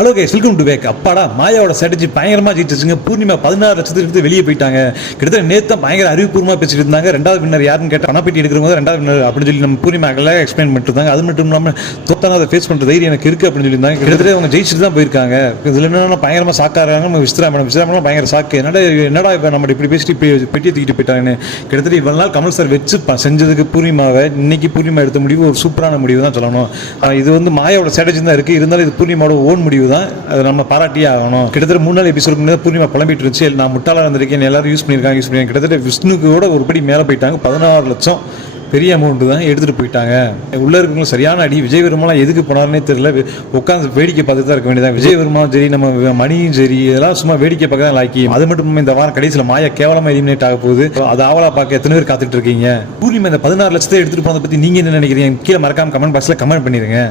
Hello guys, welcome to back. அப்பாடா, மாயாவோட strategy பயங்கரமாக ஜெயிச்சிருச்சுங்க. பூர்ணிமா 16 லட்சத்துக்கு எடுத்து வெளியே போயிட்டாங்க. கிட்டத்தட்ட நேற்று பயங்கர அறிவுபூர்வமாக பேசிட்டு இருந்தாங்க. ரெண்டாவது வின்னர் யாருன்னு கேட்டால் பணப்பேட்டி எடுக்கிறவங்க ரெண்டாவது வின்னர் அப்படின்னு சொல்லி நம்ம பூர்ணிமாக்கெல்லாம் எக்ஸ்பிளைன் பண்ணிட்டு இருந்தாங்க. அது மட்டும் இல்லாமல் தோத்தான அதை ஃபேஸ் பண்ணுற தைரியம் எனக்கு இருக்குது அப்படின்னு சொல்லியிருந்தாங்க. கிட்டத்தட்ட அவங்க ஜெயிச்சுட்டு தான் போயிருக்காங்க. இதில் என்னென்னா பயங்கரமாக சாக்காராங்க. நம்ம விஸ்ராமலாம் பயங்கர சாக்கு. என்னடா இப்போ நம்ம இப்படி பேசிட்டு இப்படி பெட்டியை தூக்கிட்டு போயிட்டாங்கன்னு. கிட்டத்தட்ட இவ்வளோ நாள் கமல் சார் வச்சு செஞ்சதுக்கு பூர்ணிமாவை இன்னைக்கு பூர்ணிமா எடுத்த முடிவு ஒரு சூப்பரான முடிவு தான் சொல்லணும். இது வந்து மாயாவோட ஸ்ட்ராட்டஜி தான் இருக்குது. இருந்தாலும் இது பூர்ணிமாவோட ஓன் முடிவு தான். அது நம்ம பாராட்டியே ஆகணும். கிட்டத்தட்ட 3 நாள் எபிசோட் முன்னாடி பூர்ணிமா புலம்பிட்டு இருந்துச்சு, நான் முட்டாளா இருந்திருக்கேன், எல்லாரும் யூஸ் பண்ணியிருக்காங்க. கிட்டத்தட்ட விஷ்ணுக்கு கூட ஒரு படி மேலே போயிட்டாங்க. 16 லட்சம் பெரிய அமௌண்ட் தான் எடுத்துகிட்டு போயிட்டாங்க. உள்ளே இருக்கவங்களும் சரியான அடி. விஜய் வருமானம் எதுக்கு போனார்னே தெரியல. உட்காந்து வேடிக்கை பார்த்து தான் இருக்க வேண்டியதான். விஜய் வருமானம் சரி, நம்ம மணியும் சரி, இதெல்லாம் சும்மா வேடிக்கை பார்க்க தான் லாக்கி. அது மட்டும் இல்லாமல் இந்த வாரம் கடைசியில் மாயா கேவலமாக எலிமினேட் ஆக போகுது. அது ஆவலா பார்க்க எத்தனை பேர் காத்துட்டு இருக்கீங்க. பூர்ணிமா இந்த 16 லட்சத்தை எடுத்துகிட்டு போனதை பற்றி நீங்கள் என்ன நினைக்கிறீங்க? கீழே மறக்காம கமெண்ட் பாக்ஸில் கமெண்ட் பண்ணிடுங்க.